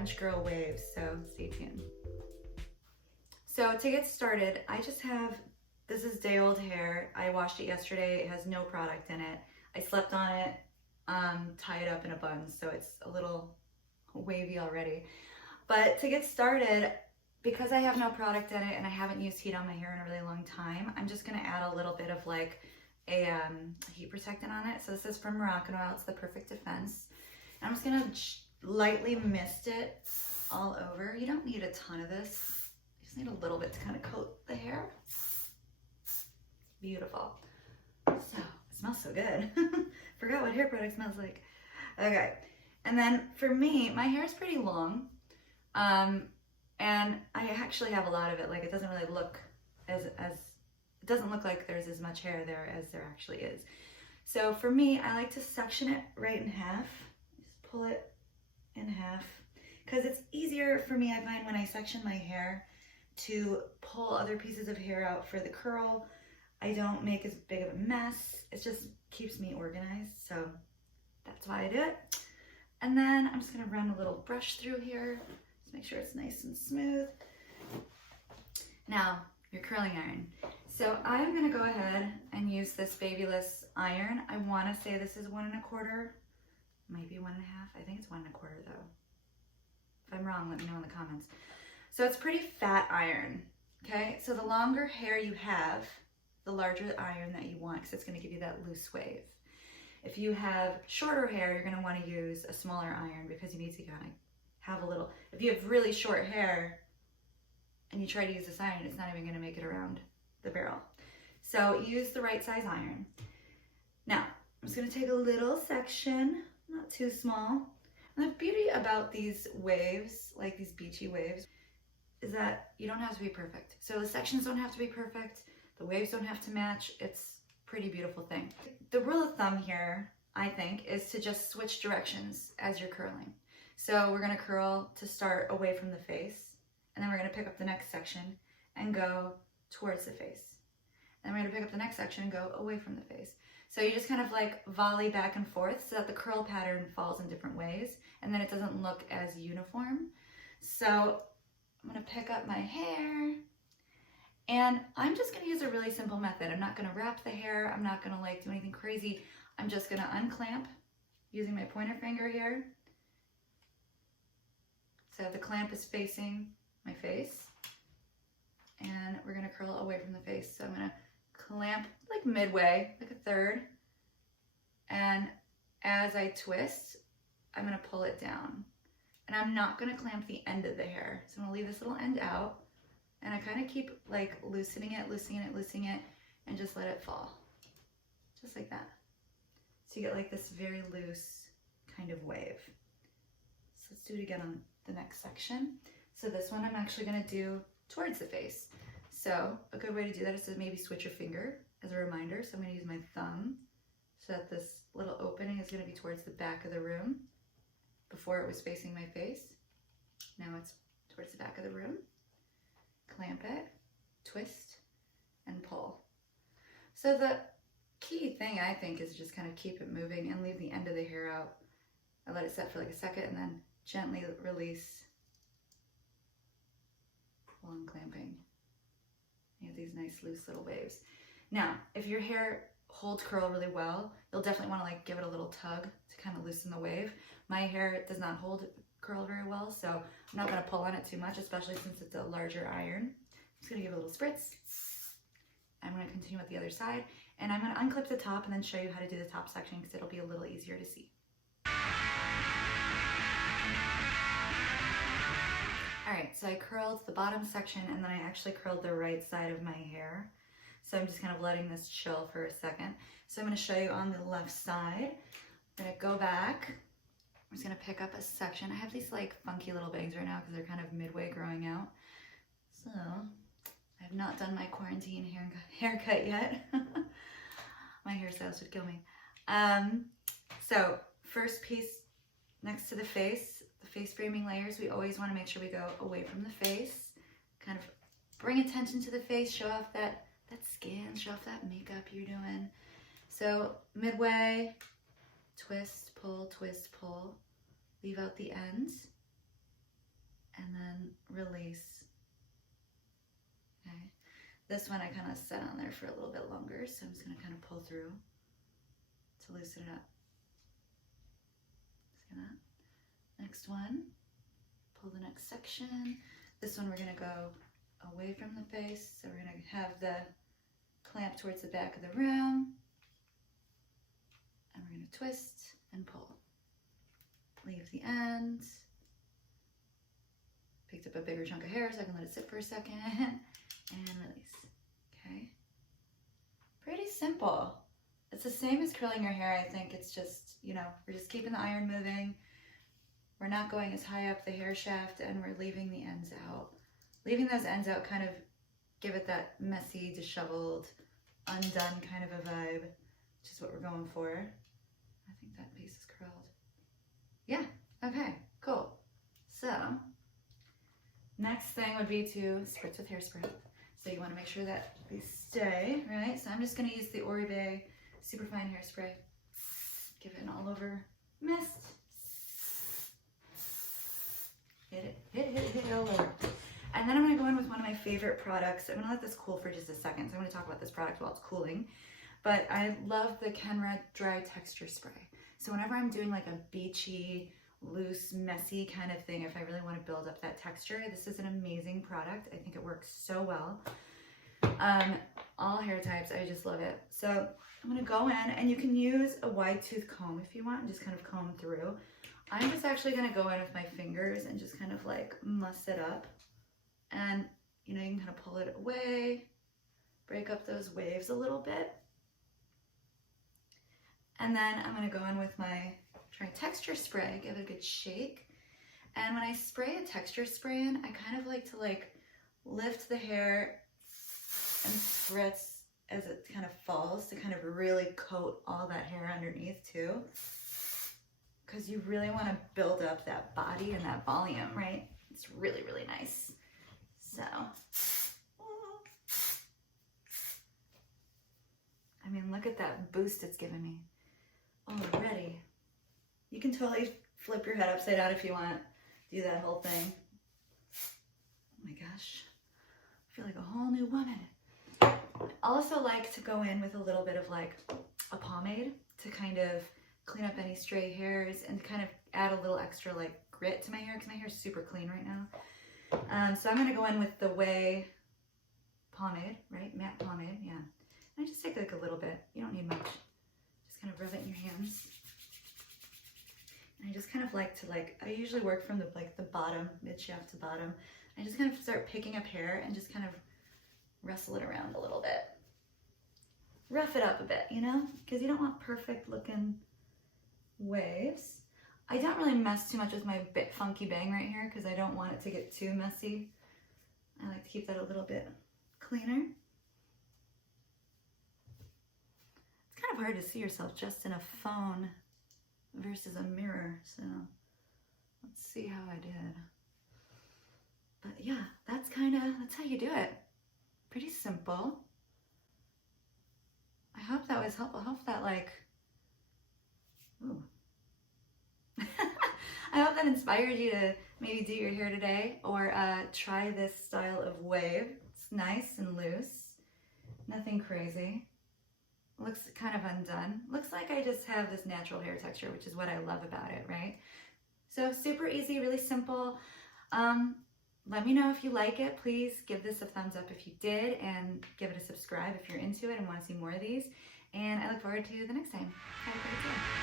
French girl waves, so stay tuned. So to get started, I just have, this is day old hair. I washed it yesterday. It has no product in it. I slept on it, tied up in a bun, so it's a little wavy already. But to get started, because I have no product in it and I haven't used heat on my hair in a really long time, I'm just gonna add a little bit of like a heat protectant on it. So this is from Moroccan oil. It's the Perfect Defense. And I'm just gonna lightly mist it all over. You don't need a ton of this. You just need a little bit to kind of coat the hair. Beautiful. So, it smells so good. Forgot what hair product smells like. Okay, and then for me, my hair is pretty long. And I actually have a lot of it. Like, it doesn't really look it doesn't look like there's as much hair there as there actually is. So for me, I like to section it right in half. Just pull it in half, because it's easier for me, I find, when I section my hair to pull other pieces of hair out for the curl. I don't make as big of a mess. It just keeps me organized. So that's why I do it. And then I'm just gonna run a little brush through here. Just make sure it's nice and smooth. Now, your curling iron. So I'm gonna go ahead and use this babyless iron. I wanna say this is 1 1/4, might be 1 1/2. I think it's 1 1/4 though. If I'm wrong, let me know in the comments. So it's pretty fat iron, okay? So the longer hair you have, the larger the iron that you want, because it's gonna give you that loose wave. If you have shorter hair, you're gonna wanna use a smaller iron because you need to kind of have a little, if you have really short hair and you try to use this iron, it's not even gonna make it around the barrel. So use the right size iron. Now, I'm just gonna take a little section, not too small. And the beauty about these waves, like these beachy waves, is that you don't have to be perfect. So the sections don't have to be perfect. The waves don't have to match. It's a pretty beautiful thing. The rule of thumb here, I think, is to just switch directions as you're curling. So we're gonna curl to start away from the face, and then we're gonna pick up the next section and go towards the face. Then we're gonna pick up the next section and go away from the face. So you just kind of like volley back and forth so that the curl pattern falls in different ways, and then it doesn't look as uniform. So I'm gonna pick up my hair, and I'm just gonna use a really simple method. I'm not gonna wrap the hair. I'm not gonna like do anything crazy. I'm just gonna unclamp using my pointer finger here. So the clamp is facing my face, and we're gonna curl away from the face. So I'm gonna clamp like midway, like a third, and as I twist, I'm gonna pull it down. And I'm not gonna clamp the end of the hair. So I'm gonna leave this little end out, and I kind of keep like loosening it, and just let it fall. Just like that. So you get like this very loose kind of wave. So let's do it again on the next section. So this one I'm actually gonna do towards the face. So a good way to do that is to maybe switch your finger as a reminder. So I'm gonna use my thumb so that this little opening is gonna be towards the back of the room. Before it was facing my face. Now it's towards the back of the room. Clamp it, twist, and pull. So the key thing, I think, is just kind of keep it moving and leave the end of the hair out. I let it set for like a second and then gently release while unclamping. You have these nice loose little waves. Now, if your hair holds curl really well, you'll definitely want to like give it a little tug to kind of loosen the wave. My hair does not hold curl very well, so I'm not going to pull on it too much, especially since it's a larger iron. I'm just going to give it a little spritz. I'm going to continue with the other side, and I'm going to unclip the top and then show you how to do the top section because it'll be a little easier to see. All right, so I curled the bottom section, and then I actually curled the right side of my hair. So I'm just kind of letting this chill for a second. So I'm going to show you on the left side. I'm going to go back. I'm just going to pick up a section. I have these like funky little bangs right now because they're kind of midway growing out. So I have not done my quarantine haircut yet. My hairstylist would kill me. So first piece next to the face framing layers, we always want to make sure we go away from the face. Kind of bring attention to the face, show off that skin, show off that makeup you're doing. So midway, twist, pull, leave out the ends. and then release. Okay. This one I kind of set on there for a little bit longer, so I'm just going to kind of pull through to loosen it up. See that? Next one, pull the next section. This one we're going to go away from the face, so we're going to have the clamp towards the back of the room, and we're going to twist and pull. Leave the end. Picked up a bigger chunk of hair so I can let it sit for a second, and release. Okay. Pretty simple. It's the same as curling your hair. I think it's just, you know, we're just keeping the iron moving. We're not going as high up the hair shaft, and we're leaving the ends out. Leaving those ends out kind of give it that messy, disheveled, undone kind of a vibe, which is what we're going for. I think that piece is curled. Yeah, okay, cool. So, next thing would be to spritz with hairspray. So you want to make sure that these stay, right? So I'm just going to use the Oribe Superfine hairspray. Give it an all over mist. Hit it all over. And then I'm going to go in with one of my favorite products. I'm going to let this cool for just a second. So I'm going to talk about this product while it's cooling. But I love the Kenra Dry Texture Spray. So whenever I'm doing like a beachy, loose, messy kind of thing, if I really want to build up that texture, this is an amazing product. I think it works so well. All hair types, I just love it. So I'm going to go in, and you can use a wide tooth comb if you want, and just kind of comb through. I'm just actually going to go in with my fingers and just kind of like muss it up. And, you know, you can kind of pull it away, break up those waves a little bit. And then I'm going to go in with my Dry Texture Spray, give it a good shake. And when I spray a texture spray in, I kind of like to like lift the hair and spritz as it kind of falls to kind of really coat all that hair underneath too. Because you really want to build up that body and that volume, right? It's really, really nice. So, I mean, look at that boost it's given me already. You can totally flip your head upside down if you want. Do that whole thing. Oh my gosh. I feel like a whole new woman. I also like to go in with a little bit of like a pomade to kind of clean up any stray hairs and kind of add a little extra like grit to my hair, because my hair is super clean right now. So I'm going to go in with the Ouai pomade, right? Matte pomade, yeah. And I just take like a little bit. You don't need much. Just kind of rub it in your hands. And I just kind of like to I usually work from the bottom, mid shaft to bottom. I just kind of start picking up hair and just kind of rustle it around a little bit. Rough it up a bit, you know? Because you don't want perfect looking waves. I don't really mess too much with my bit funky bang right here because I don't want it to get too messy. I like to keep that a little bit cleaner. It's kind of hard to see yourself just in a phone versus a mirror, so let's see how I did. But yeah, that's how you do it. Pretty simple. I hope that was helpful. I hope that ooh. I hope that inspired you to maybe do your hair today, or try this style of wave. It's nice and loose, nothing crazy. Looks kind of undone. Looks like I just have this natural hair texture, which is what I love about it, right? So super easy, really simple. Let me know if you like it. Please give this a thumbs up if you did, and give it a subscribe if you're into it and want to see more of these. And I look forward to the next time. Have a great day.